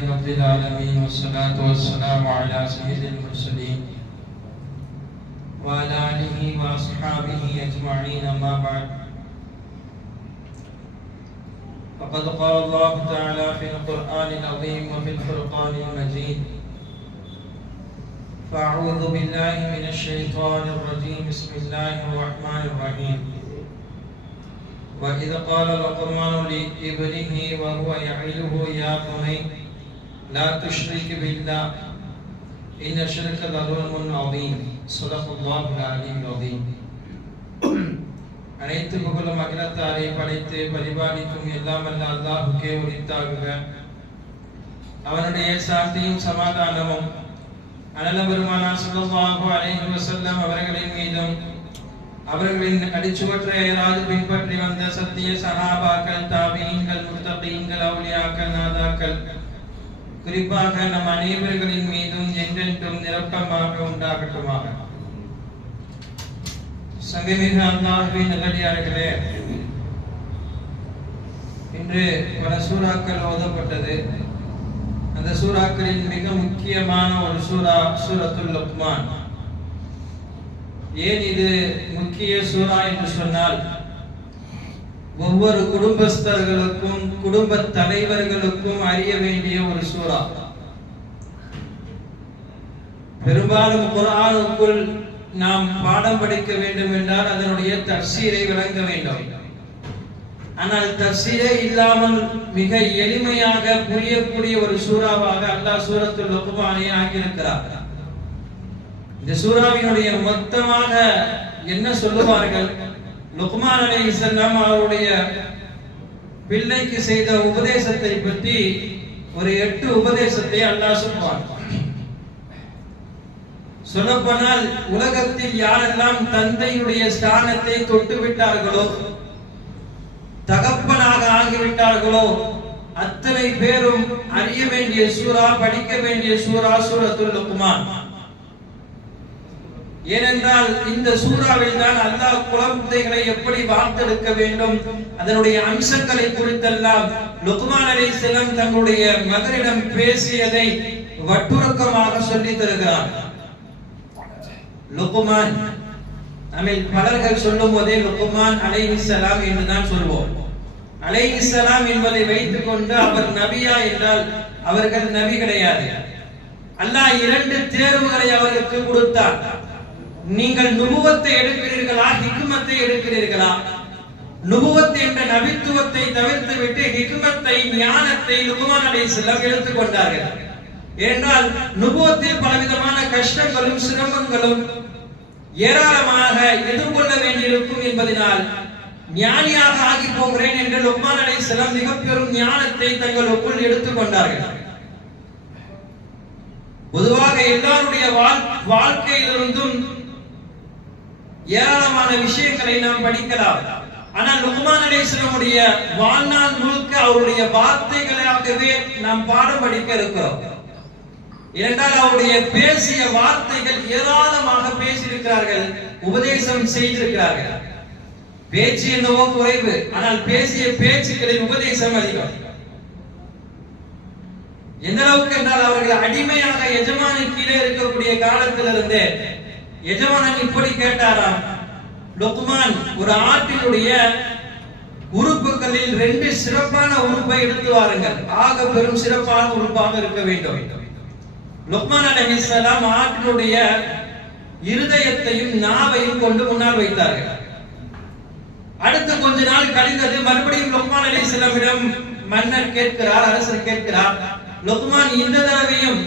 رب العالمين والصلاة والسلام على سيد المرسلين وعلى آله وأصحابه أجمعين أما بعد. فقد قال الله تعالى في القرآن العظيم وفي الفرقان المجيد فأعوذ بالله من الشيطان الرجيم. بسم الله الرحمن الرحيم. وإذ قال لقمان لابنه وهو يعظه يا بني لا تشرك بالله إن الشرك لظلم عظيم صدق الله العلي العظيم அனைத்து புகழும் அகிலத்தாரை படைத்து பரிபாலிக்கும் எல்லாம் அல்ல அல்லாஹுக்கே உரித்தாகுக அவனுடைய சாந்தியும் சமாதானமும் அனல பெருமானா ஸல்லல்லாஹு அலைஹி வஸல்லம் அவர்களின் மீதும் அவர்களின் அடிச்சுவற்றை ஏறாது பின்பற்றி வந்த சத்திய சஹாபாக்கள் தாபீன்கள் முத்தகீன்கள் அவுலியாக்கள் நாதாக்கள் குறிப்பாக நம் அனைவர்களின் மீதும் என்றென்றும் நிரப்பமாக உண்டாகட்டுமாக. சங்கமிக அல்லாஹுவின் நல்லடியார்களே இன்று பல சூறாக்கள் ஓதப்பட்டது. அந்த சூறாக்களின் மிக முக்கியமான ஒரு சூரா சூரத்துல் லுக்மான். ஏன் இது முக்கிய சூரா என்று சொன்னால் ஒவ்வொரு குடும்பஸ்தர்களுக்கும் குடும்ப தலைவர்களுக்கும் அறிய வேண்டிய ஒரு சூறா. பெரும்பாலும் குரானுக்குள் நாம் பாடம் படிக்க வேண்டும் என்றால் அதனுடைய தப்சீரை விளங்க வேண்டும். ஆனால் தப்சீரே இல்லாமல் மிக எளிமையாக புரியக்கூடிய ஒரு சூறாவாக அல்லாஹ் சூரத்துல் லுக்மானை ஆக்கியிருக்கிறார். இந்த சூறாவினுடைய மொத்தமாக என்ன சொல்லுவார்கள்? லுக்மான் அலைஹிஸ்ஸலாம் அவருடைய பிள்ளைக்கு செய்த உபதேசத்தை பற்றி ஒரு எட்டு உபதேசத்தை அல்லாஹ் சொல்வார் சொல்லப்போனால் உலகத்தில் யாரெல்லாம் தந்தையுடைய ஸ்தானத்தை தொட்டு விட்டார்களோ தகப்பனாக ஆகிவிட்டார்களோ அத்தனை பேரும் அறிய வேண்டிய சூரா படிக்க வேண்டிய சூரா சூரத்துல் லுக்மான். ஏனென்றால் இந்த சூறாவில் தான் அல்லாஹ் குழந்தைகளை எப்படி வார்த்தெடுக்க வேண்டும் அதனுடைய அம்சங்களை குறித்தெல்லாம் லுக்மான் செல்லம் தங்களுடைய மகனிடம் பேசியதை வட்டுறக்கமாக சொல்லி தருகிறார். லுக்மான் நம்மில் பலர்கள் சொல்லும் போதே லுக்மான் அலை என்று தான் சொல்வோம். அலைஹிஸ்ஸலாம் என்பதை வைத்துக் கொண்டு அவர் நபியா என்றால் அவர்கள் நபி கிடையாது. அல்லாஹ் இரண்டு தேர்வுகளை அவர்களுக்கு கொடுத்தார் நீங்கள் நுபுவத்தை எடுக்கிறீர்களா ஹிக்மத்தை எடுக்கிறீர்களா? நுபுவத் என்ற நபித்துவத்தை தவிர்த்து விட்டு ஹிக்மத்தை ஞானத்தை லுகுமான் அலைஹிஸ்ஸலாம் எடுத்துக்கொண்டார்கள் ஏனென்றால் நுபுவத்தில் பலவிதமான கஷ்டங்களும் சிரமங்களும் ஏராளமாக எதிர்கொள்ள வேண்டியிருக்கும் என்பதனால் ஞானியாக ஆகி போகிறேன் என்று லுக்மான் அலைஹிஸ்ஸலாம் மிக பெரும் ஞானத்தை தங்களுக்குள் எடுத்துக்கொண்டார்கள் பொதுவாக எல்லாருடைய வாழ்க்கையிலிருந்தும் ஏராளமான விஷயங்களை நாம் படிக்கலாம். ஆனால் லுக்மான் அலைஹிஸ்ஸலாமுடைய வாழ்நாள் முழுக்க அவருடைய வார்த்தைகளாகவே நாம் பாடம் படிக்க இருக்கிறோம். இரண்டால் அவருடைய பேசிய வார்த்தைகள் ஏராளமாக பேசியிருக்கிறார்கள் உபதேசம் செய்திருக்கிறார்கள். பேச்சு என்னவோ குறைவு ஆனால் பேசிய பேச்சுக்களில் உபதேசம் அதிகம். எந்த அளவுக்கு என்றால் அவர்கள் அடிமையாக எஜமான கீழே இருக்கக்கூடிய காலத்திலிருந்தே எஜமானன் இப்படி கேட்டாராம் லுக்மான் ஒரு ஆட்டினுடைய உறுப்புகளில் ரெண்டு சிறப்பான உறுப்பை எடுத்து வாருங்கள். ஆக பெரும் சிறப்பான உறுப்பாக இருக்க வேண்டும். லுக்மான் அலைஹிஸ்ஸலாம் ஆட்டினுடைய இருதயத்தையும் நாவையும் கொண்டு முன்னால் வைத்தார்கள். அடுத்து கொஞ்ச நாள் கழிந்தது மறுபடியும் லுக்மான் அலைஹிஸ்ஸலாமிடம் மன்னர் கேட்கிறார் அரசர் கேட்கிறார் லுக்மான் இந்த தடவையும்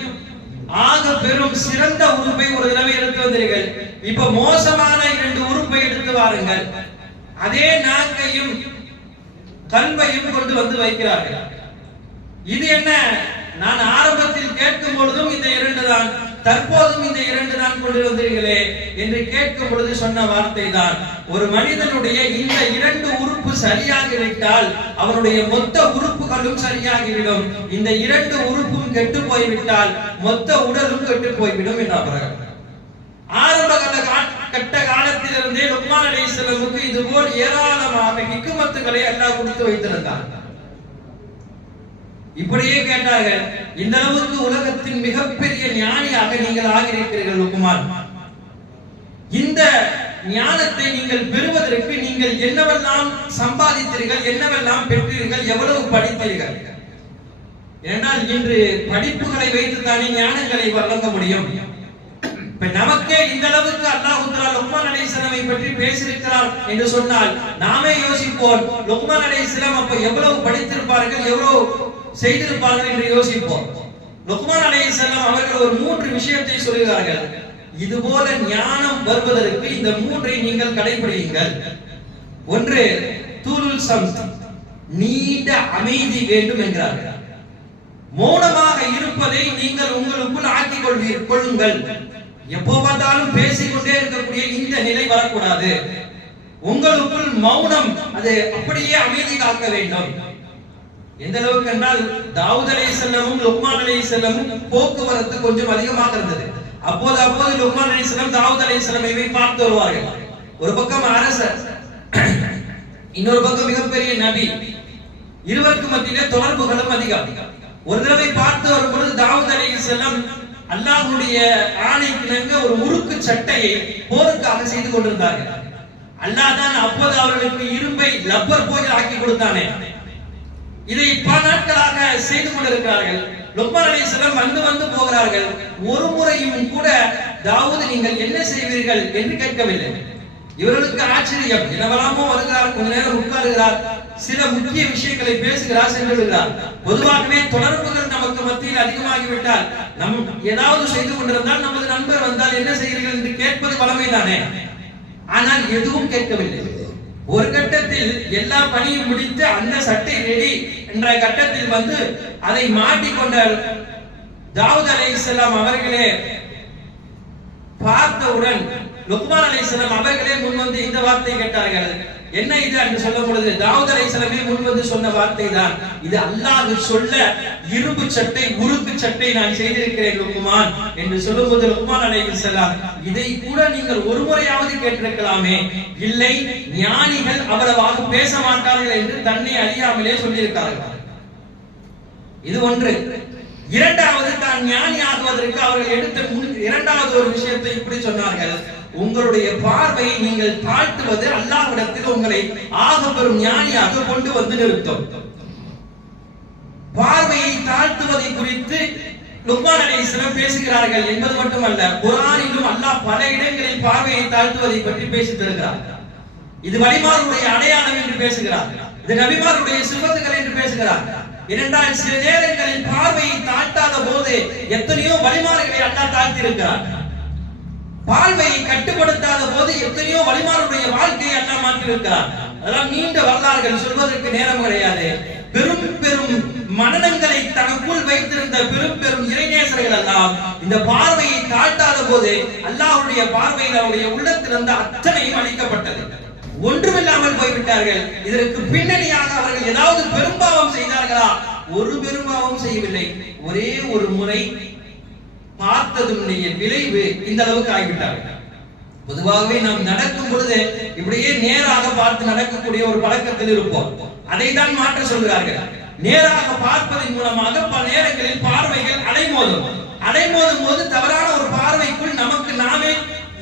ஆக பெரும் சிறந்த உறுப்பை ஒரு தடவை எடுத்து வந்தீர்கள். இப்ப மோசமான இரண்டு உறுப்பை எடுத்து வாருங்கள். அதே நாக்கையும் கண்பையும் கொண்டு வந்து வைக்கிறார்கள். இது என்ன? நான் ஆரம்பத்தில் கேட்கும் பொழுதும் இந்த இரண்டு தான். தற்போதும் இந்த இரண்டு நான் கொண்டு வந்தீர்களே என்று கேட்கும் பொழுது சொன்ன வார்த்தை தான் ஒரு மனிதனுடைய இந்த இரண்டு உறுப்பு சரியாகிவிட்டால் அவனுடைய மொத்த உறுப்புகளும் சரியாகிவிடும். இந்த இரண்டு உறுப்பும் கெட்டு போய்விட்டால் மொத்த உடலும் கெட்டு போய்விடும் என்றார்கள் ஆரம்ப கால கட்ட காலத்திலிருந்தே லுக்மான் இது போல் ஏராளமான ஹிக்குமத்துகளை அல்லாஹ் கொடுத்து வைத்திருந்தார் இப்படியே கேட்டார்கள் இந்த அளவுக்கு உலகத்தின் மிகப்பெரிய ஞானியாக நீங்கள் ஆகியிருக்கிறீர்கள் லுக்குமான் இந்த ஞானத்தை நீங்கள் பெறுவதற்கு நீங்கள் என்னவெல்லாம் சம்பாதித்தீர்கள் என்னவெல்லாம் பெற்றீர்கள் எவ்வளவு படித்தீர்கள்? ஏனால் இன்று படிப்புகளை வைத்து தானே ஞானங்களை வழங்க முடியும். இப்ப நமக்கே இந்த அளவுக்கு அல்லாஹ் லுக்மான் அலைஹிஸ்ஸலாமை பற்றி பேசியிருக்கிறார் என்று சொன்னால் நாமே யோசிப்போம் லுக்மான் அலைஹிஸ்ஸலாம் அப்ப எவ்வளவு படித்திருப்பார்கள் எவ்வளவு செய்திருப்பார்கள் என்று யோசிப்போம். லுக்மான் அலைஹிஸ்ஸலாம் அவர்கள் ஒரு மூன்று விஷயத்தை சொல்கிறார்கள். இது போல ஞானம் வருவதற்கு இந்த மூன்றை நீங்கள் கடைபிடியுங்கள் ஒன்று தூலுல் சம்த் நீண்ட அமைதி வேண்டும் என்றார்கள். மௌனமாக இருப்பதை நீங்கள் உங்களுக்குள் ஆக்கிக் கொள்வீர் கொள்ளுங்கள். எப்போ பார்த்தாலும் பேசிக்கொண்டே இருக்கக்கூடிய இந்த நிலை வரக்கூடாது. உங்களுக்குள் மௌனம் அது அப்படியே அமைதி காக்க வேண்டும். எந்த அளவுக்கு என்றால் தாவூத் அலை செல்லமும் லுக்மான் அலை செல்லமும் போக்குவரத்து கொஞ்சம் அதிகமாக இருந்தது. அப்போது அப்போது லுக்மான் அலை செல்லம் தாவூத் அலை செல்லமை பார்த்து வருவார்கள். ஒரு பக்கம் அரசர் இன்னொரு பக்கம் மிகப்பெரிய நபி. இருவருக்கு மத்தியிலே தொடர்புகளும் அதிகம். ஒரு தடவை பார்த்து வரும் பொழுது தாவூத் அலி செல்லம் அல்லாஹ்வுடைய ஆணைக்கிணங்க ஒரு உருக்கு சட்டையை போருக்காக செய்து கொண்டிருந்தார்கள். அல்லாஹ் தான் அப்போது அவர்களுக்கு இரும்பை லப்பர் போய் ஆக்கி கொடுத்தானே. இதை பல நாட்களாக செய்து கொண்டிருக்கிறார்கள். லுக்மான் செல்லம் வந்து வந்து போகிறார்கள். ஒரு முறையும் கூட தாவூத் நீங்கள் என்ன செய்வீர்கள் என்று கேட்கவில்லை. இவர்களுக்கு ஆச்சரியம் என்னவெல்லாமோ வருகிறார் கொஞ்ச நேரம் உட்காருகிறார் சில முக்கிய விஷயங்களை பேசுகிறார் சென்றுகிறார் பொதுவாகவே தொடர்புகள் நமக்கு மத்தியில் அதிகமாகிவிட்டால் நம் ஏதாவது செய்து கொண்டிருந்தால் நமது நண்பர் வந்தால் என்ன செய்கிறீர்கள் என்று கேட்பது வளமைதானே ஆனால் எதுவும் கேட்கவில்லை. ஒரு கட்டத்தில் எல்லா பணியும் முடித்து அந்த சட்டை ரெடி என்ற கட்டத்தில் வந்து அதை மாட்டிக்கொண்ட தாவூத் அலைஹிஸ்ஸலாம் அவர்களே பார்த்தவுடன் லுக்மான் அலைஹிஸ்ஸலாம் அவர்களே முன் வந்து இந்த வார்த்தை கேட்டார்கள். என்ன இது என்று சொல்லப்படுது? தாவூத் அலைஹிஸ்ஸலாமே முன் வந்து சொன்ன வார்த்தை தான் இது அல்லாஹ் சொல்ல இரும்பு சட்டை உருக்கு சட்டை நான் செய்திருக்கிறேன் லுக்குமான் என்று சொல்லும்போது லுக்குமான் அலைஹிஸ்ஸலாம் இதை கூட நீங்கள் ஒரு முறையாவது கேட்டிருக்கலாமே. இல்லை ஞானிகள் அவ்வளவாக பேச மாட்டார்கள் என்று தன்னை அறியாமலே சொல்லியிருக்கார்கள். இது ஒன்று. இரண்டாவது தான் ஞானி ஆகுவதற்கு அவர்கள் எடுத்த முன் இரண்டாவது ஒரு விஷயத்தை இப்படி சொன்னார்கள். உங்களுடைய பார்வையை நீங்கள் தாழ்த்துவது அல்லாஹ்விடத்தில் உங்களை ஆக பெரும் ஞானியாக கொண்டு வந்து நிறுத்தும். பார்வையை தாழ்த்துவதை குறித்து லுக்மான் அலைஹிஸ்ஸலாம் பேசுகிறார்கள் என்பது மட்டுமல்ல குரானிலும் அல்லாஹ் பல இடங்களில் பார்வையை தாழ்த்துவதை பற்றி பேசி தருகிறார். இது வழிமாருடைய அடையாளம் என்று பேசுகிறார். இது நபிமாருடைய சிபத்துகள் என்று பேசுகிறார். ஏனென்றால் சில நேரங்களில் பார்வையை தாழ்த்தாத போது எத்தனையோ வழிமாறுகளை அல்லாஹ் தாழ்த்தி இருக்கிறார் பார்வையை கட்டுப்படுத்தாத போது எத்தனையோ வழிமாறுடைய வாழ்க்கையை அண்ணா மாற்றியிருக்கிறார் அதெல்லாம் நீண்ட வரலாறுகள் சொல்வதற்கு நேரம் கிடையாது. பெரும் பெரும் மனநங்களை தனக்குள் வைத்திருந்த பெரும் பெரும் இறைநேசர்கள் எல்லாம் இந்த பார்வையை தாழ்த்தாத போது அல்லாஹ்வுடைய பார்வையில் அவருடைய உள்ளத்திலிருந்த அத்தனையும் அளிக்கப்பட்டது ஒன்றுமில்லாமல் போய்விட்டார்கள். இதற்கு பின்னணியாக அவர்கள் ஏதாவது பெரும்பாவம் செய்தார்களா? ஒரு பெரும்பாவம் செய்யவில்லை. ஒரே ஒரு முறை பார்த்ததனுடைய விளைவு இந்த அளவுக்கு ஆகிவிட்டார்கள் பொதுவாகவே நாம் நடக்கும் பொழுது இப்படியே நேராக பார்த்து நடக்கக்கூடிய ஒரு பழக்கத்தில் இருப்போம். அதை தான் மாற்ற சொல்கிறார்கள். நேராக பார்ப்பதன் மூலமாக பல நேரங்களில் பார்வைகள் அலைமோதும். அலைமோதும் போது தவறான ஒரு பார்வைக்குள் நமக்கு நாமே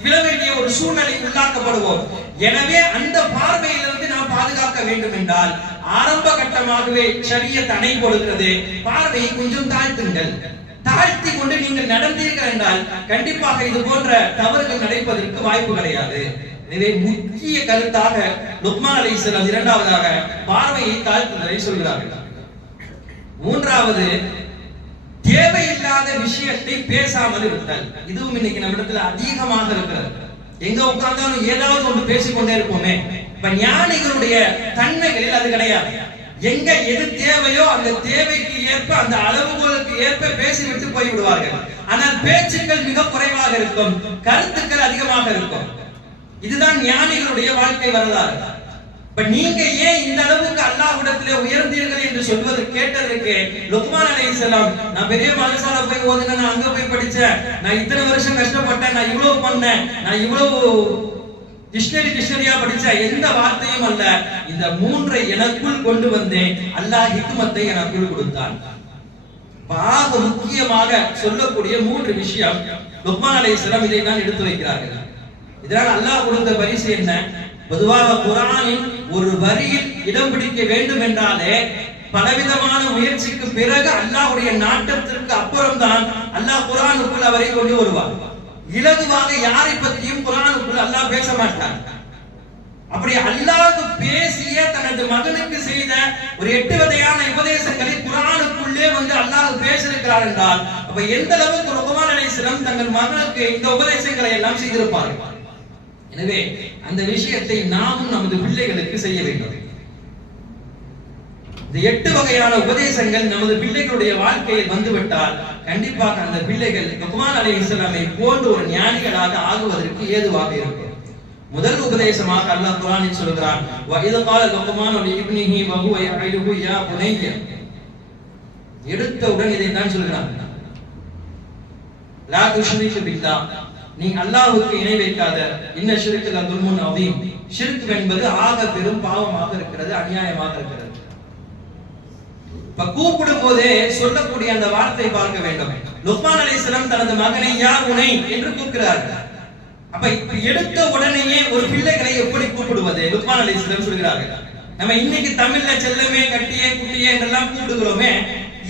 விழ வேண்டிய ஒரு சூழ்நிலை உள்ளாக்கப்படுவோம். எனவே அந்த பார்வையிலிருந்து நாம் பாதுகாக்க வேண்டும் என்றால் ஆரம்ப கட்டமாகவே சரிய தடை கொடுக்கிறது. பார்வையை கொஞ்சம் தாழ்த்துங்கள். தாழ்த்தி கொண்டு நீங்கள் நடந்தீர்கள் என்றால் கண்டிப்பாக இது போன்ற தவறுகள் நடைப்பதற்கு வாய்ப்பு கிடையாது. எனவே முக்கிய கருத்தாக லுக்மான் அலைஹிஸ்ஸலாம் இரண்டாவதாக பார்வையை தாழ்த்துதலை சொல்கிறார்கள். மூன்றாவது தேவையில்லாத விஷயத்தை பேசாமல் இருத்தல். இதுவும் இன்னைக்கு நம்மிடத்துல அதிகமாக இருக்கிறது. எங்க உட்கார்ந்தாலும் ஏதாவது ஒன்று பேசிக்கொண்டே இருப்போமே. இப்ப ஞானிகளுடைய தன்மைகளில் அது கிடையாது. எங்க எது தேவையோ அந்த தேவைக்கு ஏற்ப அந்த அளவுகளுக்கு ஏற்ப பேசிவிட்டு போய் விடுவார்கள். ஆனால் பேச்சுக்கள் மிக குறைவாக இருக்கும். கருத்துக்கள் அதிகமாக இருக்கும். இதுதான் ஞானிகளுடைய வாழ்க்கை வரலாறு. இப்ப நீங்க ஏன் இந்த அளவுக்கு அல்லாஹ்விடத்திலே உயர்ந்தீர்கள் என்று சொல்வது கேட்டதற்கு லுக்மான் அலைஹிஸ்ஸலாம் நான் பெரிய மனசால போய் ஓதுங்க நான் அங்க போய் படிச்சேன். நான் இத்தனை வருஷம் கஷ்டப்பட்டேன் நான் இவ்வளவு பண்ணேன் நான் இவ்வளவு டிக்ஷனரி டிக்ஷனரியா படிச்ச எந்த வார்த்தையும் அல்ல. இந்த மூன்றை எனக்குள் கொண்டு வந்தேன். அல்லாஹ் ஹிக்மத்தை எனக்குள் கொடுத்தான். முக்கியமாக சொல்லக்கூடிய மூன்று விஷயம் லுக்மான் அலைஹிஸ்ஸலாம் இதை தான் எடுத்து வைக்கிறார்கள். இதனால் அல்லாஹ் கொடுத்த பரிசு என்ன? பொதுவாக குரானின் ஒரு வரியில் இடம் பிடிக்க வேண்டும் என்றாலே பலவிதமான முயற்சிக்கு பிறகு அல்லாஹ்வுடைய நாட்டத்திற்கு அப்புறம்தான் அல்லாஹ் குரானுக்குள் அவரை கொண்டு வருவார் இலகுவாக யாரை பற்றியும் குரானுக்குள் அல்லாஹ் பேச மாட்டார் அப்படி அல்லாஹ் பேசிய தனது மகனுக்கு செய்த ஒரு எட்டு வகையான உபதேசங்களை குரானுக்குள்ளே வந்து அல்லாஹ் பேசியிருக்கிறார் என்றால் அப்ப எந்த அளவுக்கு ருகுமான் அலைஹிஸ்ஸலாம் தங்கள் மகனுக்கு இந்த உபதேசங்களை எல்லாம் செய்திருப்பார்கள்? எனவே அந்த விஷயத்தை நாமும் நமது பிள்ளைகளுக்கு செய்ய வேண்டும். இந்த எட்டு வகையான உபதேசங்கள் நமது பிள்ளைகளுடைய வாழ்க்கையில் வந்துவிட்டால் கண்டிப்பாக அந்த பிள்ளைகள் பகவான் அலி இஸ்லாமை போன்ற ஒரு ஞானிகளாக ஆகுவதற்கு ஏதுவாக இருக்கும். முதல் உபதேசமாக அல்லாஹ் குரானில் சொல்கிறான் வஇது கால லக்மான் அலி இப்னிஹி வஹுவ யஹிலுஹு யா புனைய. எடுத்தவுடன் இதை தான் சொல்கிறான். லா துஷ்ரிக்கு பில்லா. நீ அல்லாஹுக்கு இணை வைக்காத. இன்ன ஷிர்க்கு லதுல்முன் அதீம் ஷிர்க் என்பது ஆக பெரும் பாவமாக இருக்கிறது அநியாயமாக இருக்கிறது. கூப்பிடும் போதே சொல்லக்கூடிய அந்த வார்த்தை பார்க்க வேண்டும். லுக்மான் அலைஹிஸ்ஸலாம் தனது மகனை யா உனை என்று கூப்பிடுகிறார்கள் அப்ப இப்ப எடுத்த உடனேயே ஒரு பிள்ளைகளை எப்படி கூப்பிடுவது? லுக்மான் அலைஹிஸ்ஸலாம் சொல்கிறார்கள். நம்ம இன்னைக்கு தமிழ்ல செல்லமே கட்டியே குட்டியே என்றெல்லாம் கூப்பிடுகிறோமே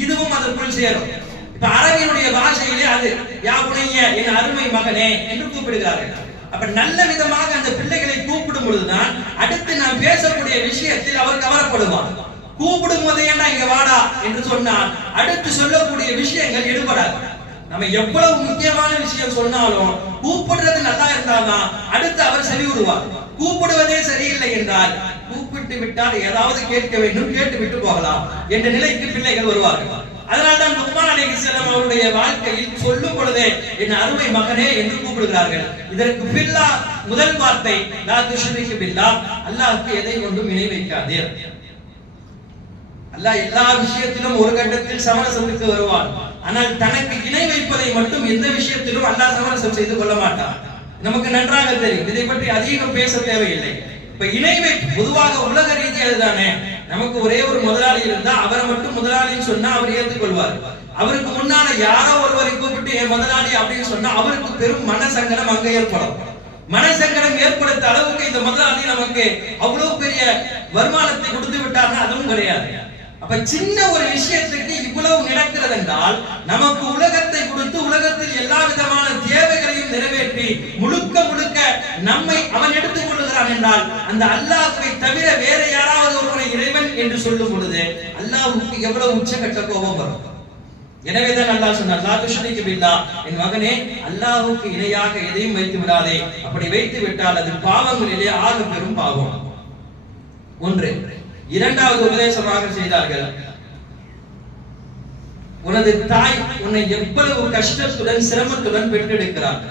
இதுவும் அதற்குள் சேரும். இப்ப அரபியினுடைய பாஷையிலே அது யா உனைய என் அருமை மகனே என்று கூப்பிடுகிறார்கள். அப்ப நல்ல விதமாக அந்த பிள்ளைகளை கூப்பிடும் பொழுதுதான் அடுத்து நாம் பேசக்கூடிய விஷயத்தில் அவர் கவரப்படுவார் கூப்பிடும் போதே ஏன்டா இங்க வாடா என்று சொன்னால் அடுத்து சொல்லக்கூடிய விஷயங்கள் எடுபடாது. நம்ம எவ்வளவு முக்கியமான விஷயம் சொன்னாலும் கூப்பிடுறது நல்லா இருந்தால்தான் அடுத்து அவர் செவி விடுவார் கூப்பிடுவதே சரியில்லை என்றால் கூப்பிட்டு விட்டால் ஏதாவது கேட்க வேண்டும் கேட்டு விட்டு போகலாம் என்ற நிலைக்கு பிள்ளைகள் வருவார்கள். அதனால்தான் லுக்மான் செல்லம் அவருடைய வாழ்க்கையில் சொல்லும் பொழுதே என் அருமை மகனே என்று கூப்பிடுகிறார்கள். இதற்கு பில்லா முதல் வார்த்தை லா துஷ்ரிக்கு பில்லா அல்லாஹ்வுக்கு எதை கொண்டும் இணை வைக்காதீர். அல்லாஹ் எல்லா விஷயத்திலும் ஒரு கட்டத்தில் சமரசத்துக்கு வருவான். ஆனால் தனக்கு இணை வைப்பதை மட்டும் எந்த விஷயத்திலும் அல்லாஹ் சமரசம் செய்து கொள்ள மாட்டான். நமக்கு நன்றாக தெரியும். இதை பற்றி அதிகம் பேச தேவையில்லை. இப்ப இணை வைப்பு பொதுவாக உலக ரீதியாக தானே. நமக்கு ஒரே ஒரு முதலாளி இருந்தா அவரை மட்டும் முதலாளின்னு சொன்னா அவர் ஏற்றுக்கொள்வார் அவருக்கு முன்னால யாரோ ஒருவரை கூப்பிட்டு என் முதலாளி அப்படின்னு சொன்னா அவருக்கு பெரும் மனசங்கடம் அங்க ஏற்படும். மனசங்கடம் ஏற்படுத்த அளவுக்கு இந்த முதலாளி நமக்கு அவ்வளவு பெரிய வருமானத்தை கொடுத்து விட்டார்னா அதுவும் கிடையாது. அப்ப சின்ன ஒரு விஷயத்துக்கு இவ்வளவு நடக்கிறது என்றால் நமக்கு உலகத்தை கொடுத்து உலகத்தில் எல்லா விதமான தேவைகளையும் நிறைவேற்றி முழுக்க முழுக்க நம்மை அவன் எடுத்துக் கொள்ளுகிறான் என்றால் அந்த அல்லாஹுவை தவிர வேற யாராவது ஒருவரை இறைவன் என்று சொல்லும் பொழுது அல்லாஹுக்கு எவ்வளவு உச்சகட்ட கோபம் வரும். எனவேதான் அல்லாஹ் சொன்னார் லா துஷ்ரிக்கு பில்லா என் மகனே அல்லாஹுக்கு இணையாக எதையும் வைத்து விடாதே. அப்படி வைத்து விட்டால் அது பாவங்களிலே ஆக பெரும் பாவம். ஒன்று இரண்டாவது உபதேசமாக செய்தார்கள். உனது தாய் உன்னை எவ்வளவு கஷ்டத்துடன் சிரமத்துடன் பெற்றெடுக்கிறார்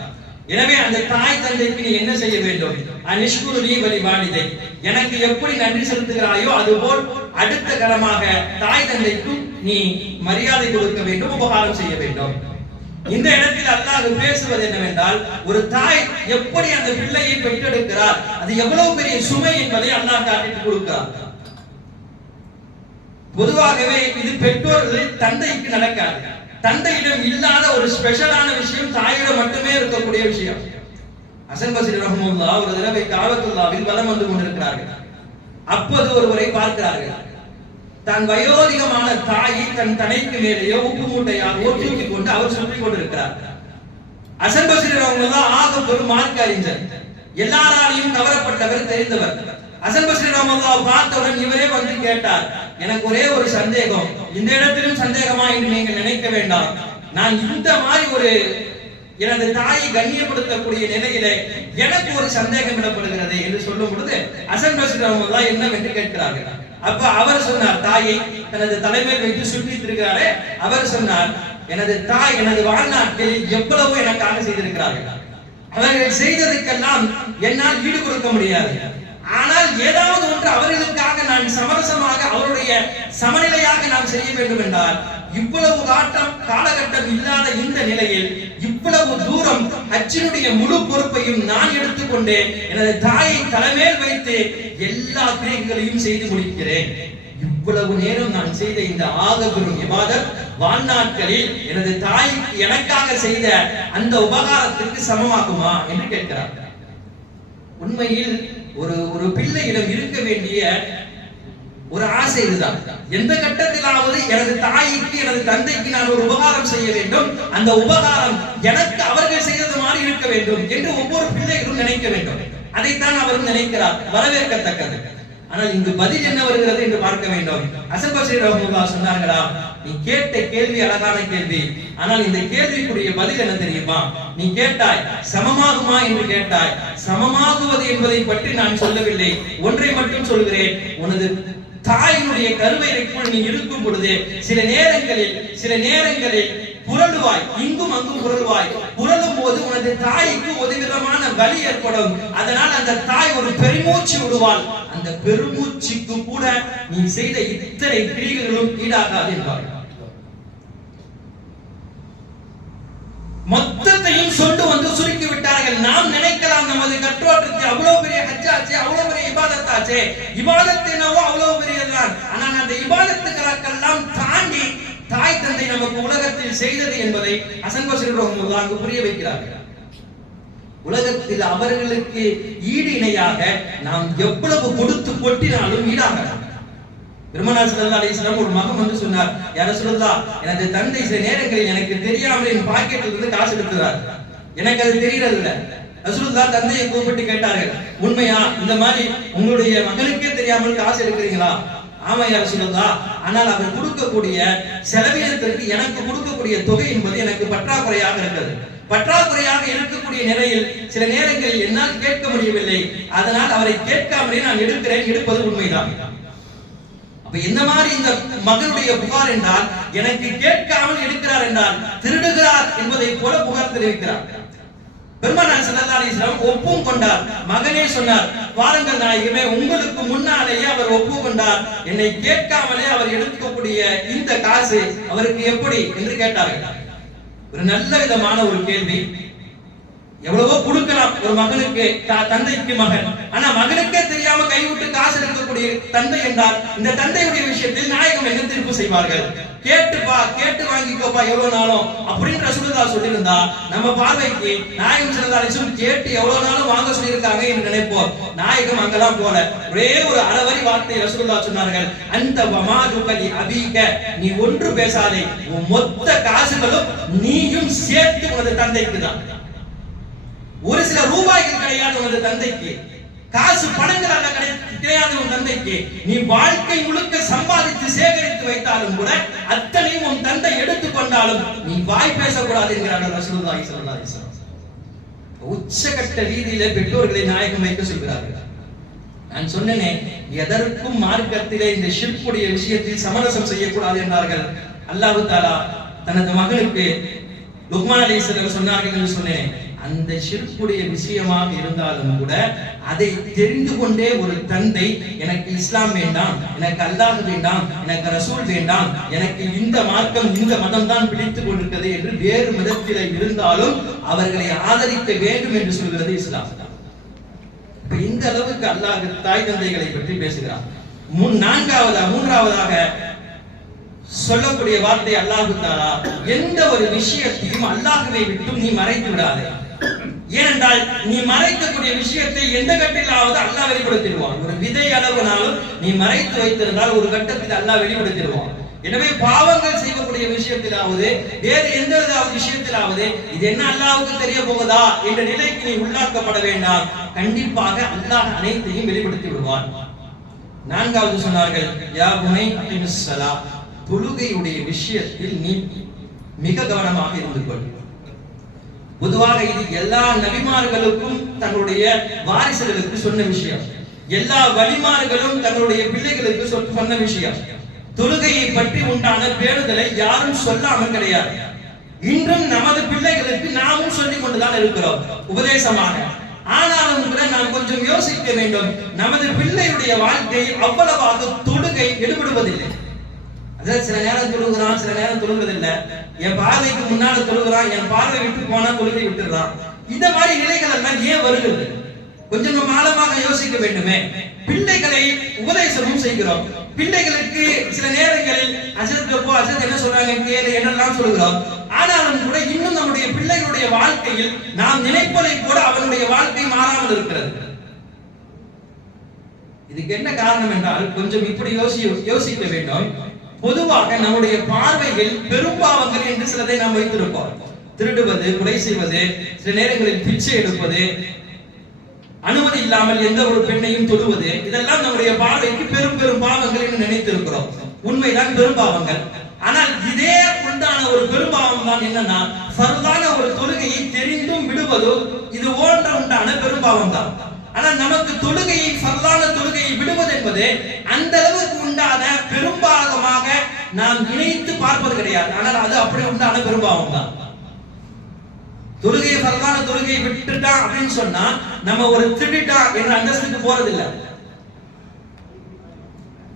எனவே அந்த தாய் தந்தைக்கு நீ என்ன செய்ய வேண்டும்? அனிஷ்குருளி வழிபாடிதை. எனக்கு எப்படி நன்றி செலுத்துகிறாயோ அதுபோல் அடுத்த கடமாக தாய் தந்தைக்கும் நீ மரியாதை கொடுக்க வேண்டும் உபகாரம் செய்ய வேண்டும். இந்த இடத்தில் அல்லாஹ் பேசுவது என்னவென்றால் ஒரு தாய் எப்படி அந்த பிள்ளையை பெற்றெடுக்கிறார் அது எவ்வளவு பெரிய சுமை என்பதை அல்லாஹ் காட்டிட்டு கொடுக்கிறார் பொதுவாகவே இது பெற்றோர்கள் தந்தைக்கு நடக்காது. தந்தையிடம் இல்லாத ஒரு ஸ்பெஷலான விஷயம் தாயிடம் மட்டுமே இருக்கக்கூடிய விஷயம். அசன் பசீர் ரஹமுல்லா ஒரு தடவை காவத்துல்லாவில் வலம் வந்து கொண்டிருக்கிறார்கள். அப்போது ஒருவரை பார்க்கிறார்கள். தன் வயோதிகமான தாயை தன் தனைக்கு மேலேயோ உப்பு மூட்டையாகவோ தூக்கி கொண்டு அவர் சொல்லிக் கொண்டிருக்கிறார். அசன் பசீர் ரஹமுல்லா ஆக ஒரு மார்க்க அறிஞர். எல்லாராலையும் கவரப்பட்டவர் தெரிந்தவர். அசல் பஸ்ரி ரஹ்மத்துல்லாஹ் பார்த்தவுடன் இவரே வந்து கேட்டார். எனக்கு ஒரே ஒரு சந்தேகம். இந்த இடத்திலும் சந்தேகமா என்று நீங்கள் நினைக்க வேண்டாம். நான் இந்த மாதிரி ஒரு எனது தாயை கண்ணியப்படுத்தக்கூடிய நிலையிலே எனக்கு ஒரு சந்தேகம் விடப்படுகிறது என்று சொல்லும் பொழுது அசன் பஸ்ரி ரஹ்மத்துல்லாஹ் என்னவென்று கேட்கிறார்கள். அப்ப அவர் சொன்னார் தாயை தனது தலைமையில் வைத்து சுற்றி இருக்கிறாரே அவர் சொன்னார் எனது தாய் எனது வாழ்நாட்டில் எவ்வளவு எனக்காக செய்திருக்கிறார்கள். அவர்கள் செய்ததுக்கெல்லாம் என்னால் ஈடு கொடுக்க முடியாது. ஆனால் ஏதாவது ஒன்று அவர்களுக்காக நான் சமரசமாக அவருடைய சமநிலையாக நாம் செய்ய வேண்டும் என்றால் இவ்வளவு காட்டம் காலகட்டம் இல்லாத இந்த நிலையில் இவ்வளவு தூரம் அச்சினுடைய முழு பொறுப்பையும் நான் எடுத்துக்கொண்டு எனது தாயை தலைமேல் வைத்து எல்லா கிரியைகளையும் செய்து முடிக்கிறேன். இவ்வளவு நேரம் நான் செய்த இந்த ஆக பெரும் இபாதத் வாழ்நாட்களில் எனது தாய் எனக்காக செய்த அந்த உபகாரத்திற்கு சமமாகுமா என்று கேட்கிறார். உண்மையில் ஒரு ஒரு பிள்ளையிடம் இருக்க வேண்டிய ஒரு ஆசை இதுதான். எந்த கட்டத்திலாவது எனது தாய்க்கு எனது தந்தைக்கு நான் ஒரு உபகாரம் செய்ய வேண்டும். அந்த உபகாரம் எனக்கு அவர்கள் செய்தது மாதிரி இருக்க வேண்டும் என்று ஒவ்வொரு பிள்ளைகளும் நினைக்க வேண்டும். அதைத்தான் அவரும் நினைக்கிறார். வரவேற்கத்தக்கது. ஆனால் இங்கு பதில் என்ன வருகிறது என்று பார்க்க வேண்டும். அசன் பசீர் ரஹ்மத்துல்லாஹ் சொன்னார்களா? நீ கேட்ட கேள்வி அழகான கேள்வி. ஆனால் இந்த கேள்விக்குரிய பதில் என்ன தெரியுமா? நீ கேட்டாய் சமமாகுமா? என்று கேட்டாய். சமமாகுவது என்பதை பற்றி நான் சொல்லவில்லை. ஒன்றை மட்டும் சொல்கிறேன். உனது தாயினுடைய கருவறைக்குள் நீ இருக்கும் பொழுது சில நேரங்களில் சில நேரங்களில் புரளுவாய். இங்கும் அங்கும் புரளுவாய். புரளும் போது உனது தாய்க்கு ஒரு விதமான வலி ஏற்படும். அதனால் அந்த தாய் ஒரு பெருமூச்சு விடுவாள். அந்த பெருமூச்சுக்கு கூட நீ செய்த இத்தனை கிரிகளும் ஈடாகாது என்றார் மொத்தத்தையும் சொல்லு வந்து சுருக்கி விட்டார்கள். நாம் நினைக்கலாம் நமது கற்றோட்டத்தை அவ்வளவு பெரிய ஹஜ்ஜாச்சு அவ்வளவு பெரிய இபாதத்தாச்சே இபாதத்து என்னவோ அவ்வளவு பெரியதுதான். ஆனால் அந்த இபாதத்துக்களெல்லாம் தாண்டி தாய் தந்தை நமக்கு உலகத்தில் செய்தது என்பதை அசன் பசீர் புரிய வைக்கிறார்கள். உலகத்தில் அவர்களுக்கு ஈடு இணையாக நாம் எவ்வளவு கொடுத்து கொட்டினாலும் ஈடாகலாம். பெருமனார் சுரந்தா அலிஸ்லாம் ஒரு மகன் வந்து சொன்னார் யார ரசூலுல்லாஹ் எனது தந்தை சில நேரங்களில் எனக்கு தெரியாமல் என் பாக்கெட்ல இருந்து காசு எடுத்துறார் எனக்கு அது தெரியறது இல்ல ரசூலுல்லாஹ் தந்தையை கூப்பிட்டு கேட்டார்கள் உண்மையா? இந்த மாதிரி உங்களுடைய மகனுக்கே தெரியாமல் காசு எடுக்கிறீங்களா? ஆமா யார ரசூலுல்லாஹ் ஆனால் அவர் கொடுக்கக்கூடிய செலவினத்திற்கு எனக்கு கொடுக்கக்கூடிய தொகை என்பது எனக்கு பற்றாக்குறையாக இருக்கிறது. பற்றாக்குறையாக இருக்கக்கூடிய நிலையில் சில நேரங்களில் என்னால் கேட்க முடியவில்லை. அதனால் அவரை கேட்காமலே நான் எடுக்கிறேன் எடுப்பது உண்மைதான். அப்ப இந்த மாதிரி இந்த மகனுடைய புகார் என்றால் எனக்கு கேட்காமல் எடுக்கிறார் என்றால் திருடுகிறார் என்பதை போல புகார் தெரிவிக்கிறார். பெருமானார் ஸல்லல்லாஹு அலைஹி ஒப்பும் கொண்டார். மகனே சொன்னார் வாருங்கள் நாயகமே உங்களுக்கு முன்னாலேயே அவர் ஒப்பு கொண்டார். என்னை கேட்காமலே அவர் எடுக்கக்கூடிய இந்த காசு அவருக்கு எப்படி? என்று கேட்டார்கள். ஒரு நல்ல விதமான ஒரு கேள்வி. எவ்வளவோ கொடுக்கலாம் ஒரு மகனுக்கு தந்தைக்கு மகன். ஆனா மகனுக்கே தெரியாம கைவிட்டு காசு எடுக்கக்கூடிய தந்தை என்றால் இந்த தந்தையுடைய விஷயத்தில் நாயகம் என்ன தீர்ப்பு செய்வார்கள்? கேட்டுப்பா கேட்டு வாங்கிக்கோப்பா எவ்வளவு நாளும் அப்படின்னு ரசூலுல்லா சொல்லியிருந்தா நம்ம பார்வைக்கு நாயகம் சிறந்தாலும் கேட்டு எவ்வளவு நாளும் வாங்க சொல்லியிருக்காங்க என்று நினைப்போம். நாயகம் அங்கெல்லாம் போல. ஒரே ஒரு அளவரி வார்த்தை ரசூலுல்லா சொன்னார்கள். அந்த வமாதுகலி அதிக நீ ஒன்று பேசாதே உன் மொத்த காசுகளும் நீயும் சேர்த்து உனது தந்தைக்கு தான் ஒரு சில ரூபாய்கள் கிடையாது உனது தந்தைக்கு. காசு பணங்கள் அல்ல கிடையாது உன் தந்தைக்கு. நீ வாழ்க்கை முழுக்க சம்பாதித்து சேகரித்து வைத்தாலும் கூட அத்தனையும் உன் தந்தை எடுத்துக்கொண்டாலும் நீ வாய் பேசக்கூடாது என்கிறார்கள் ரசூலுல்லாஹி ஸல்லல்லாஹு அலைஹி வஸல்லம். உச்சகட்ட ரீதியில பெற்றோர்களை நாயகம் வைக்க சொல்கிறார்கள். நான் சொன்னேனே எதற்கும் மார்க்கத்திலே இந்த ஷிர்க்குடைய விஷயத்தில் சமரசம் செய்யக்கூடாது என்றார்கள். அல்லாஹ் தாலா தனது மகனுக்கு லுக்மான் அலைஹிஸ்ஸலாம் சொன்னார்கள் என்று சொன்னேன் அந்த ஷிர்க்குடைய விஷயமாக இருந்தாலும் கூட அதை தெரிந்து கொண்டே ஒரு தந்தை எனக்கு இஸ்லாம் வேண்டாம் எனக்கு அல்லாஹ் வேண்டாம் எனக்கு ரசூல் வேண்டாம் எனக்கு இந்த மார்க்கம் இந்த மதம் தான் பிடித்துக் கொண்டிருக்கிறது என்று வேறு மதத்தில் இருந்தாலும் அவர்களை ஆதரிக்க வேண்டும் என்று சொல்கிறது இஸ்லாம். இந்த அளவுக்கு அல்லாஹ் தாய் தந்தைகளை பற்றி பேசுகிறார் முன் நான்காவதா மூன்றாவதாக சொல்லக்கூடிய வார்த்தை அல்லாஹு தாரா எந்த ஒரு விஷயத்தையும் அல்லாஹுவை விட்டும் நீ மறைத்து விடாதே. ஏனென்றால் நீ மறைக்கக்கூடிய விஷயத்தை எந்த கட்டிலாவது அல்லாஹ் வெளிப்படுத்திடுவான். ஒரு விதை அளவுனாலும் நீ மறைத்து வைத்திருந்தால் ஒரு கட்டத்தில் அல்லாஹ் வெளிப்படுத்திடுவான். எனவே பாவங்கள் செய்யக்கூடிய விஷயத்திலாவது வேறு எந்த விதாவது விஷயத்திலாவது இது என்ன அல்லாவுக்கு தெரிய போகுதா என்ற நிலைக்கு நீ உள்ளாக்கப்பட வேண்டாம். கண்டிப்பாக அல்லாஹ் அனைத்தையும் வெளிப்படுத்தி விடுவான் நான்காவது சொன்னார்கள் யா புனை தொழுகையுடைய விஷயத்தில் நீ மிக கவனமாக இருந்து கொள். பொதுவாக இது எல்லா நபிமார்களுக்கும் தங்களுடைய வாரிசுகளுக்கு சொன்ன விஷயம். எல்லா வழிமார்களும் தங்களுடைய பிள்ளைகளுக்கு சொல்- சொன்ன விஷயம். தொழுகையை பற்றி உண்டான பேணுதலை யாரும் சொல்லாமல் கிடையாது. இன்றும் நமது பிள்ளைகளுக்கு நாமும் சொல்லிக் கொண்டுதான் இருக்கிறோம் உபதேசமாக. ஆனாலும் கூட நாம் கொஞ்சம் யோசிக்க வேண்டும். நமது பிள்ளையுடைய வாழ்க்கை அவ்வளவாக தொழுகை எடுபடுவதில்லை. அதாவது சில நேரம் தொழுகிறான் சில நேரம் தொழுகிறதில்ல என் பார்வைக்கு முன்னால தொழுகிறான் என் பார்வை விட்டு போனா தொழுகை விட்டுறான் இந்த மாதிரி நிலைகள் எல்லாம் ஏன் வருகிறது? கொஞ்சம் நம்ம ஆழமாக யோசிக்க வேண்டுமே. பிள்ளைகளை உபதேசமும் செய்கிறோம். பிள்ளைகளுக்கு சில நேரங்களில் அசத்தப்போ அசத் என்ன சொல்றாங்க கேளு என்னெல்லாம் சொல்கிறோம் ஆனாலும் கூட இன்னும் நம்முடைய பிள்ளைகளுடைய வாழ்க்கையில் நாம் நினைப்பதை கூட அவனுடைய வாழ்க்கை மாறாமல் இருக்கிறது. இதுக்கு என்ன காரணம் என்றால் கொஞ்சம் இப்படி யோசி யோசிக்க வேண்டும். பொதுவாக நம்முடைய பார்வையில் பெரும்பாவங்கள் என்று சிலதை நாம் வைத்திருப்போம். திருடுவது கொலை செய்வது சில நேரங்களில் பிச்சை எடுப்பது அனுமதி இல்லாமல் எந்த ஒரு பெண்ணையும் தொடுவது இதெல்லாம் நம்முடைய பார்வைக்கு பெரும் பெரும் பாவங்கள் என்று நினைத்திருக்கிறோம். உண்மைதான் பெரும் பாவங்கள் ஆனால் இதே உண்டான ஒரு பெரும்பாவம் தான் என்னன்னா சரதான ஒரு தொழுகையை தெரிந்தும் விடுவதோ இது போன்ற உண்டான பெரும்பாவம் தான். ஆனால் நமக்கு தொழுகையை சரதான தொழுகையை விடுவது என்பது அந்த அளவு உண்டான பெரும்பாகமாக நாம் நினைத்து பார்ப்பது கிடையாது. ஆனால் அது அப்படி உண்டான பெரும்பாகம் தான் தொழுகையை பரவான தொழுகையை விட்டுட்டான் அப்படின்னு சொன்னா நம்ம ஒரு திருடிட்டான் என்ற அந்தஸ்துக்கு போறதில்லை.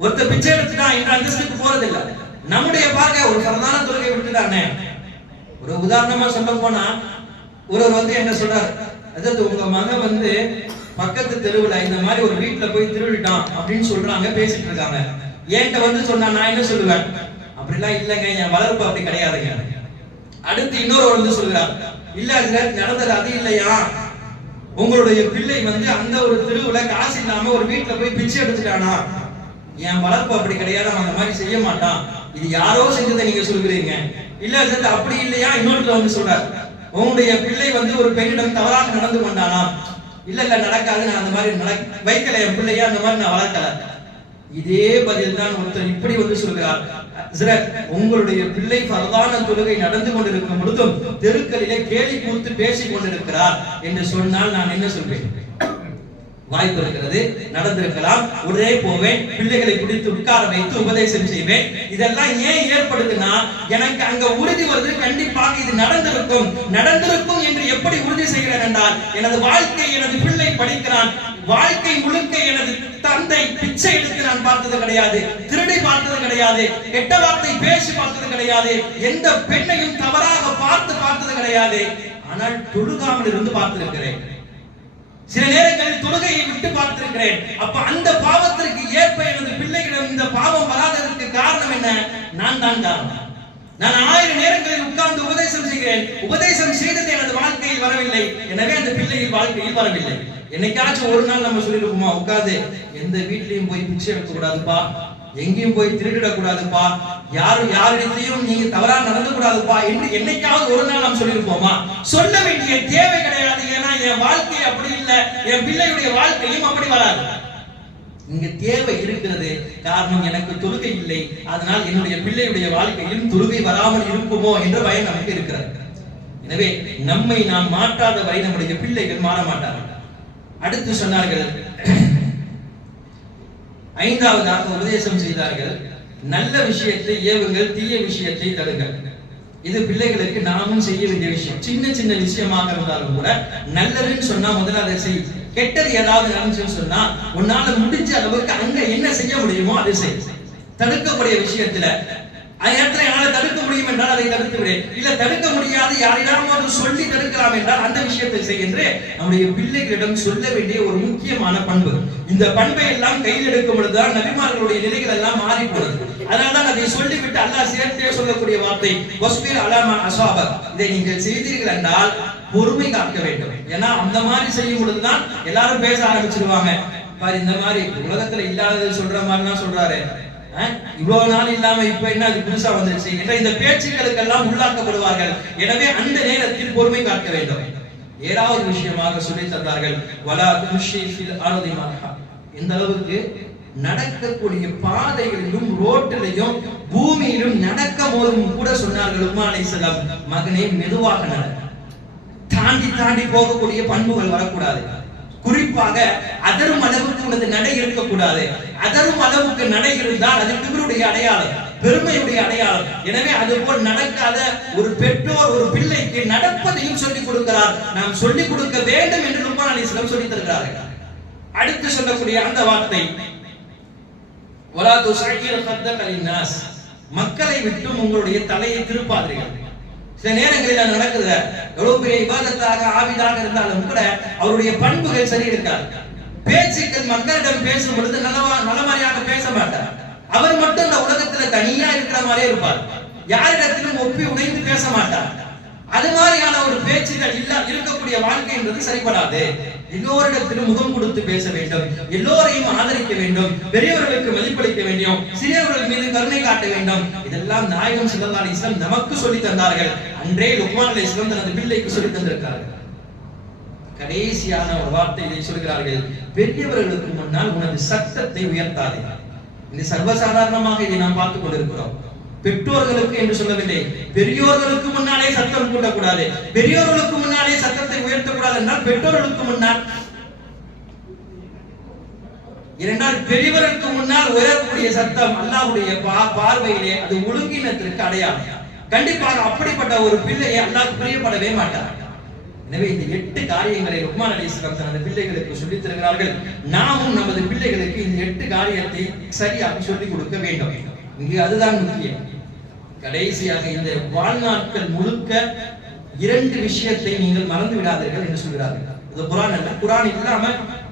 ஒருத்த பிச்சை எடுத்துட்டான் என்ற அந்தஸ்துக்கு போறதில்லை. நம்முடைய பார்க்க ஒரு சரதான தொழுகை விட்டுட்டானே. ஒரு உதாரணமா சொல்ல போனா ஒருவர் வந்து என்ன சொல்றாரு? அதாவது உங்க மகன் வந்து பக்கத்து தெருவுல இந்த மாதிரி ஒரு வீட்டுல போய் திருவிட்டான் அப்படின்னு சொல்றாங்க பேசிட்டு இருக்காங்க. என்கிட்ட வந்து சொன்னா நான் என்ன சொல்லுவேன்? அப்படிலாம் இல்லைங்க என் வளர்ப்பு அப்படி கிடையாதுங்க. அடுத்து இன்னொரு வந்து சொல்றார் இல்ல ஹஜ்ரத் நடந்தது அது இல்லையா? உங்களுடைய பிள்ளை வந்து அந்த ஒரு தெருவுல காசு இல்லாம ஒரு வீட்டுல போய் பிச்சை எடுத்துட்டானா? என் வளர்ப்பு அப்படி கிடையாது அவன் அந்த மாதிரி செய்ய மாட்டான். இது யாரோ செஞ்சதை நீங்க சொல்கிறீங்க இல்ல சார் அப்படி இல்லையா? இன்னொருத்தர் வந்து சொல்றார் உங்களுடைய பிள்ளை வந்து ஒரு பெண்ணிடம் தவறாக நடந்து கொண்டானா? இல்ல இல்ல நடக்காது நான் அந்த மாதிரி நடக்க வைக்கல என் பிள்ளைய அந்த மாதிரி நான் வளர்க்கல. இதே பதில் தான் ஒருத்தர் இப்படி வந்து சொல்கிறார். உங்களுடைய பிள்ளை பரதான தொழுகை நடந்து கொண்டிருக்கும் பொழுதும் தெருக்களிலே கேலி கூத்து பேசிக் கொண்டிருக்கிறார் என்று சொன்னால் நான் என்ன சொல்வேன்? வாய்ப்பு இருக்கிறது நடந்திருக்கலாம் உடனே போவேன் பிள்ளைகளை பிடித்து உட்கார வைத்து உபதேசம் செய்வேன். இதெல்லாம் ஏன் ஏற்படுதுன்னா எனக்கு அங்க உறுதி வருது கண்டிப்பாக இது நடந்திருக்கும் நடந்திருக்கும் என்று எப்படி உறுதி செய்கிறேன் என்றால் எனது வாழ்க்கை எனது பிள்ளை படிக்கிறான் வாழ்க்கை முழுக்க எனது தந்தை பிச்சை எடுத்து நான் பார்த்தது கிடையாது திருடி பார்த்தது கிடையாது கெட்ட வார்த்தை பேசி பார்த்தது கிடையாது எந்த பெண்ணையும் தவறாக பார்த்து பார்த்தது கிடையாது. ஆனால் தொழுகாமல் இருந்து பார்த்திருக்கிறேன். சில நேரங்களில் தொழுகையை விட்டு பார்த்திருக்கிறேன். அப்ப அந்த பாவத்திற்கு ஏற்ப எனது பிள்ளைகளிடம் இந்த பாவம் வராததற்கு காரணம் என்ன? நான் தான் காரணம். நான் ஆயிரம் நேரங்களில் உட்கார்ந்து உபதேசம் செய்கிறேன். உபதேசம் செய்தது எனது வாழ்க்கையில் வரவில்லை. எனவே அந்த பிள்ளையின் வாழ்க்கையில் வரவில்லை. என்னைக்காச்சும் ஒரு நாள் நம்ம சொல்லிருப்போமா உட்காது எந்த வீட்லயும் போய் பிச்சை எடுக்க கூடாதுப்பா எங்கேயும் போய் திருடிட கூடாதுப்பா யாரும் யாரிடத்தையும் நீங்க தவறா நடந்து கூடாதுப்பா என்று என்னைக்காவது ஒரு நாள் நாம் சொல்லியிருப்போமா? சொல்ல வேண்டிய தேவை கிடையாது ஏன்னா என் வாழ்க்கை அப்படி இல்லை என் பிள்ளையுடைய வாழ்க்கையும் அப்படி வராது. இங்க தேவை இருக்கிறது காரணம் எனக்கு தொழுகை இல்லை அதனால் என்னுடைய பிள்ளையுடைய வாழ்க்கையிலும் தொழுகை வராமல் இருக்குமோ என்ற பயம் நமக்கு இருக்கிறது. எனவே நம்மை நாம் மாற்றாத வரை நம்முடைய பிள்ளைகள் மாற மாட்டார்கள். அடுத்து சொன்னார்கள் ஐந்தாவதாக உபதேசம் செய்தார்கள் நல்ல விஷயத்தை ஏவுங்கள் தீய விஷயத்தை தடுங்கள். இது பிள்ளைகளுக்கு நாமும் செய்ய வேண்டிய விஷயம். சின்ன சின்ன விஷயமாக இருந்தாலும் கூட நல்லதுன்னு சொன்னா முதல்ல அதை செய். கெட்டது ஏதாவது நடந்துச்சுன்னு சொன்னா உன்னால முடிஞ்ச அளவுக்கு அங்க என்ன செய்ய முடியுமோ அதை செய். தடுக்கக்கூடிய விஷயத்துல இடத்துல என்னால தடுக்க முடியும் என்றால் அதை தடுத்து விடு இல்ல தடுக்க முடியாது யாரிடமாவது சொல்லி தடுக்கலாம் என்றால் அந்த விஷயத்தை செய்கின்ற நம்முடைய பிள்ளைகளிடம் சொல்ல வேண்டிய ஒரு முக்கியமான பண்பு. இந்த பண்பை எல்லாம் கையில் எடுக்கும் பொழுதுதான் நபிமார்களுடைய நிலைகள் எல்லாம் மாறி போனது. அதனால்தான் அதை சொல்லிவிட்டு அல்லாஹ் சேர்த்தே சொல்லக்கூடிய வார்த்தை வஸ்பீர் அலாமா அசாபர் இதை நீங்கள் செய்தீர்கள் என்றால் பொறுமை காக்க வேண்டும். ஏன்னா அந்த மாதிரி செய்யும் பொழுதுதான் எல்லாரும் பேச ஆரம்பிச்சிருவாங்க. பாரு இந்த மாதிரி உலகத்துல இல்லாதது சொல்ற மாதிரிலாம் சொல்றாரு. இவ்வளவு நாள் இல்லாம இப்ப என்ன அது புதுசா வந்துருச்சு? என்ற இந்த பேச்சுக்களுக்கெல்லாம் உள்ளாக்கப்படுவார்கள். எனவே அந்த நேரத்தில் பொறுமை காக்க வேண்டும். ஏதாவது விஷயமாக சொல்லி தந்தார்கள். வலா துஷி ஃபில் இந்த அளவுக்கு? நடக்கக்கூடிய பாதைகளிலும் ரோட்டிலையும் பூமியிலும் நடக்க போதும் கூட சொன்னார்கள் உமா அலைஹிஸ்ஸலாம் மகனே மெதுவாக நட. தாண்டி தாண்டி போகக்கூடிய பண்புகள் வரக்கூடாது. குறிப்பாக அதரும் அளவுக்கு உனது நடை இருக்கக்கூடாது. அதரும் அளவுக்கு நடை இருந்தால் அது இவருடைய அடையாளம் பெருமையுடைய அடையாளம். எனவே அது போல் நடக்காத ஒரு பெற்றோர் ஒரு பிள்ளைக்கு நடப்பதையும் சொல்லிக் கொடுக்கிறார். நாம் சொல்லிக் கொடுக்க வேண்டும் என்று ரொம்ப அலிஸ்லாம் சொல்லித் தருகிறார்கள். அடுத்து சொல்லக்கூடிய அந்த வார்த்தை மக்களை விட்டும் உங்களுடைய தலையை திருப்பாதீர்கள். சில நேரங்களில் நடக்குது எவ்வளவு பெரிய விவாதத்தாக ஆவிதாக இருந்தாலும் கூட அவருடைய பண்புகள் சரி இருக்காது. பேச்சுக்கள் மக்களிடம் பேசும் பொழுது நல்ல நலமாரியாக பேச மாட்டார் அவர் மட்டும் இந்த உலகத்துல தனியா இருக்கிற மாதிரியே இருப்பார். யாரிடத்திலும் ஒப்பி உடைந்து பேச மாட்டார் அது மாதிரியான ஒரு பேச்சுகள் இல்ல இருக்கக்கூடிய வாழ்க்கை என்பது சரிபடாது. எல்லோரிடத்திலும் முகம் கொடுத்து பேச வேண்டும். எல்லோரையும் ஆதரிக்க வேண்டும். பெரியவர்களுக்கு மதிப்பளிக்க வேண்டும். சிறியவர்கள் மீது கருணை காட்ட வேண்டும். இதெல்லாம் நாயகம் ஸல்லல்லாஹு இஸ்லாம் நமக்கு சொல்லி தந்தார்கள். அன்றே லுக்மான் அலைஹிஸ்ஸலாம் தனது பிள்ளைக்கு சொல்லி தந்திருக்கிறார்கள். கடைசியான ஒரு வார்த்தை இதை சொல்கிறார்கள் பெரியவர்களுக்கு முன்னால் உனது சத்தத்தை உயர்த்தாதே. இது சர்வசாதாரணமாக இதை நாம் பார்த்துக் கொண்டிருக்கிறோம். பெற்றோர்களுக்கு என்று சொல்லவில்லை பெரியோர்களுக்கு முன்னாலே சத்தம் கூட்டக்கூடாது. பெரியோர்களுக்கு முன்னாலே சத்தத்தை உயர்த்தக்கூடாது என்றால் பெற்றோர்களுக்கு முன்னால். இரண்டால் பெரியவருக்கு முன்னால் உயரக்கூடிய சத்தம் அல்லாவுடைய பா- பார்வையிலே அது ஒழுங்கினத்திற்கு அடையாளம். கண்டிப்பாக அப்படிப்பட்ட ஒரு பிள்ளையை அல்லாஹ் பிரியப்படவே மாட்டார் எனவே இந்த எட்டு காரியங்களை ருக்மான் அலி இஸ்லாம் தனது பிள்ளைகளுக்கு சொல்லித் தருகிறார்கள். நாமும் நமது பிள்ளைகளுக்கு இந்த எட்டு காரியத்தை சரியாக சொல்லிக் கொடுக்க வேண்டும். இங்கு அதுதான் முக்கியம். கடைசியாக இந்த வாழ்நாட்கள் முழுக்க இரண்டு விஷயத்தை நீங்கள் மறந்து விடாதீர்கள் என்று சொல்கிறார்கள். இது குரான் அல்ல. குரான் இல்லாம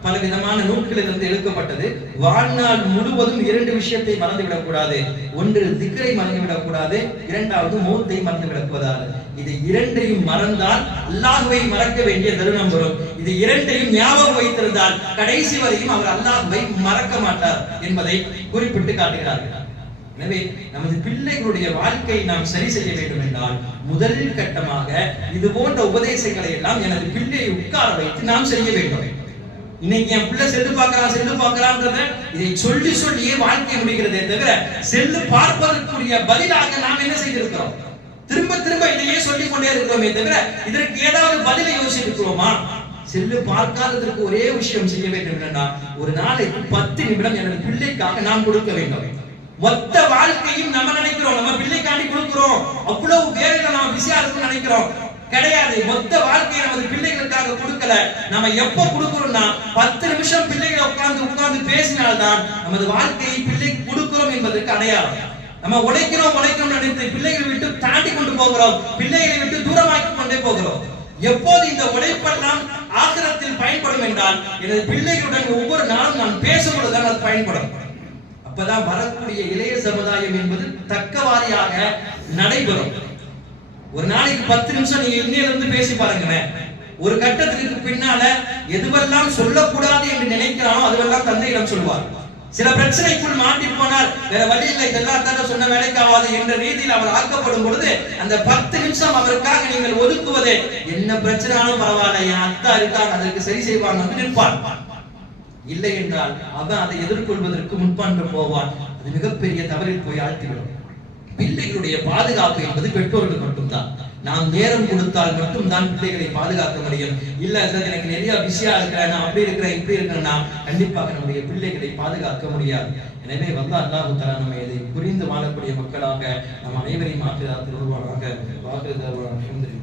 பல விதமான நூல்களில் இருந்து எழுக்கப்பட்டது வாழ்நாள் முழுவதும் இரண்டு விஷயத்தை மறந்து விடக்கூடாது ஒன்று திக்கரை மறந்து விடக்கூடாது இரண்டாவது மூத்தை மறந்து விடக்கூடாது இது இரண்டையும் மறந்தால் அல்லாஹுவை மறக்க வேண்டிய தருணம் வரும். இது இரண்டையும் ஞாபகம் வைத்திருந்தால் கடைசி வரையும் அவர் அல்லாஹுவை மறக்க மாட்டார் என்பதை குறிப்பிட்டு காட்டுகிறார்கள். எனவே நமது பிள்ளைகளுடைய வாழ்க்கை நாம் சரி செய்ய வேண்டும் என்றால் முதல் கட்டமாக இது போன்ற உபதேசங்களை எல்லாம் எனது பிள்ளையை உட்கார வைத்து நாம் செய்ய வேண்டும். இன்னைக்கு என் பிள்ளை செல்லு பார்க்கறான் செல்லு பார்க்கறான்றத இதை சொல்லி சொல்லியே வாழ்க்கை முடிகிறதே தவிர செல்லு பார்ப்பதற்குரிய பதிலாக நாம் என்ன செய்திருக்கிறோம்? திரும்ப திரும்ப இதையே சொல்லிக் கொண்டே இருக்கிறோமே தவிர இதற்கு ஏதாவது பதிலை யோசிச்சிருக்கிறோமா செல்லு பார்க்காததற்கு ஒரே விஷயம் செய்ய வேண்டும் என்னன்னா ஒரு நாளைக்கு பத்து நிமிடம் எனது பிள்ளைக்காக நாம் கொடுக்க வேண்டும். மொத்த வாழ்க்கையும் நம்ம நினைக்கிறோம் நம்ம பிள்ளைக்காண்டி கொடுக்கிறோம். அவ்வளவு வேலையில நம்ம பிஸியா இருக்கும்னு நினைக்கிறோம். கிடையாது. மொத்த வாழ்க்கையை நமது பிள்ளைகளுக்காக கொடுக்கல. நம்ம எப்ப கொடுக்கிறோம்னா பத்து நிமிஷம் பிள்ளைகளை உட்கார்ந்து உட்கார்ந்து பேசினால்தான் நமது வாழ்க்கையை பிள்ளைக்கு கொடுக்கிறோம் என்பதற்கு அடையாளம். நம்ம உழைக்கிறோம் உழைக்கிறோம் நினைத்து பிள்ளைகளை விட்டு தாண்டி கொண்டு போகிறோம் பிள்ளைகளை விட்டு தூரமாக்கி கொண்டே போகிறோம். எப்போது இந்த உழைப்பெல்லாம் ஆசிரத்தில் பயன்படும் என்றால் எனது பிள்ளைகளுடன் ஒவ்வொரு நாளும் நான் பேசும்பொழுதுதான் அது பயன்படும். அப்பதான் வரக்கூடிய இளைய சமுதாயம் என்பது தக்கவாரியாக நடைபெறும். ஒரு நாளைக்கு பத்து நிமிஷம் நீங்க இன்னையில இருந்து பேசி பாருங்களேன். ஒரு கட்டத்திற்கு பின்னால எதுவெல்லாம் சொல்லக்கூடாது என்று நினைக்கிறானோ அதுவெல்லாம் தந்தையிடம் சொல்வார். சில பிரச்சனைக்குள் மாட்டி போனால் வேற வழி இல்லை இதெல்லாம் தானே சொன்ன வேலைக்காவாது என்ற ரீதியில் அவர் ஆக்கப்படும் பொழுது அந்த பத்து நிமிஷம் அவருக்காக நீங்கள் ஒதுக்குவதே என்ன பிரச்சனாலும் பரவாயில்ல என் அத்தா இருக்காங்க அதற்கு சரி செய்வாங்க வந்து நிற்பான் இல்லை என்றால் அவன் அதை எதிர்கொள்வதற்கு முன்பாண்டு போவான். அது மிகப்பெரிய தவறில் போய் ஆழ்த்திவிடும். பிள்ளைகளுடைய பாதுகாப்பு என்பது பெற்றோர்கள் மட்டும்தான். நாம் நேரம் கொடுத்தால் மட்டும் தான் பிள்ளைகளை பாதுகாக்க முடியும். இல்ல சார் எனக்கு நிறைய பிஸியா இருக்கிறேன் நான் அப்படி இருக்கிறேன் இப்படி இருக்கிறேன்னா கண்டிப்பாக நம்முடைய பிள்ளைகளை பாதுகாக்க முடியாது. எனவே வந்து அல்லாஹு தலா நம்ம இதை புரிந்து வாழக்கூடிய மக்களாக நம் அனைவரையும் மாற்றுதா திருவாராக வாக்குறுதி